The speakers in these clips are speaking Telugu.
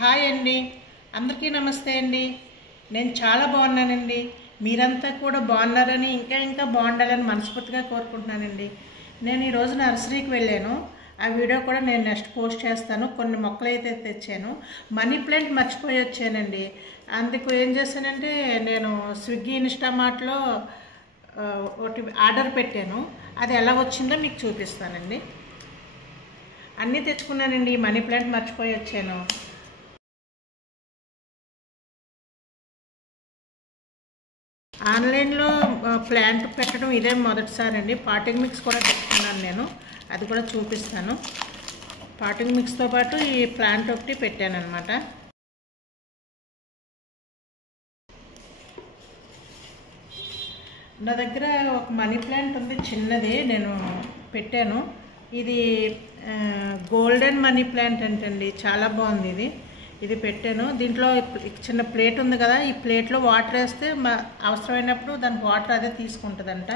హాయ్ అండి, అందరికీ నమస్తే అండి. నేను చాలా బాగున్నానండి. మీరంతా కూడా బాగున్నారని ఇంకా బాగుండాలని మనస్ఫూర్తిగా కోరుకుంటున్నానండి. నేను ఈరోజు నర్సరీకి వెళ్ళాను. ఆ వీడియో కూడా నేను నెక్స్ట్ పోస్ట్ చేస్తాను. కొన్ని మొక్కలు అయితే తెచ్చాను. మనీ ప్లాంట్ మర్చిపోయి వచ్చానండి. అందుకు ఏం చేశానంటే నేను స్విగ్గీ ఇన్స్టామార్ట్లో ఒకటి ఆర్డర్ పెట్టాను. అది ఎలా వచ్చిందో మీకు చూపిస్తానండి. అన్నీ తెచ్చుకున్నానండి. మనీ ప్లాంట్ మర్చిపోయి వచ్చాను. ఆన్లైన్లో ప్లాంట్ పెట్టడం ఇదే మొదటిసారి అండి. పాటింగ్ మిక్స్ కూడా తెచ్చుకున్నాను నేను, అది కూడా చూపిస్తాను. పాటింగ్ మిక్స్తో పాటు ఈ ప్లాంట్ ఒకటి పెట్టాను అనమాట. నా దగ్గర ఒక మనీ ప్లాంట్ ఉంది, చిన్నది, నేను పెట్టాను. ఇది గోల్డెన్ మనీ ప్లాంట్ అంటండి, చాలా బాగుంది. ఇది పెట్టాను. దీంట్లో చిన్న ప్లేట్ ఉంది కదా, ఈ ప్లేట్లో వాటర్ వేస్తే అవసరమైనప్పుడు దానికి వాటర్ అదే తీసుకుంటుందంట.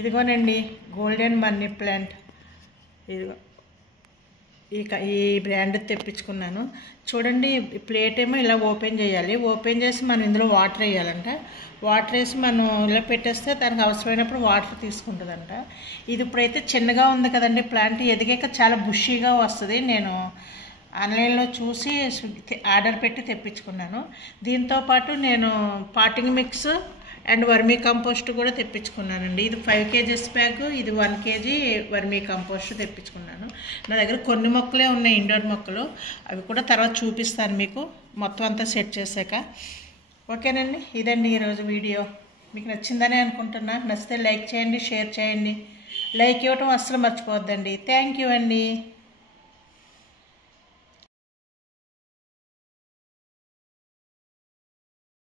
ఇదిగోనండి గోల్డెన్ మనీ ప్లాంట్. ఇదిగో ఈ బ్రాండ్ తెప్పించుకున్నాను. చూడండి, ప్లేట్ ఏమో ఇలా ఓపెన్ చేయాలి. ఓపెన్ చేసి మనం ఇందులో వాటర్ వేయాలంట. వాటర్ వేసి మనం ఇలా పెట్టేస్తే దానికి అవసరమైనప్పుడు వాటర్ తీసుకుంటుందంట. ఇది ఇప్పుడైతే చిన్నగా ఉంది కదండి, ప్లాంట్ ఎదిగాక చాలా బుషీగా వస్తుంది. నేను ఆన్లైన్లో చూసి ఆర్డర్ పెట్టి తెప్పించుకున్నాను. దీంతోపాటు నేను potting mix and vermi compost కూడా తెప్పించుకున్నానండి. ఇది 5 kgs బ్యాగ్, ఇది 1 kg వర్మీ కంపోస్ట్ తెప్పించుకున్నాను. నా దగ్గర కొన్ని మొక్కలే ఉన్నాయి, ఇండోర్ మొక్కలు. అవి కూడా తర్వాత చూపిస్తాను మీకు మొత్తం అంతా సెట్ చేశాక. ఓకేనండి, ఇదండి ఈరోజు వీడియో. మీకు నచ్చిందని అనుకుంటున్నా. నచ్చితే లైక్ చేయండి, షేర్ చేయండి. లైక్ ఇవ్వటం అస్సలు మర్చిపోవద్దండి. థ్యాంక్ యూ అండి.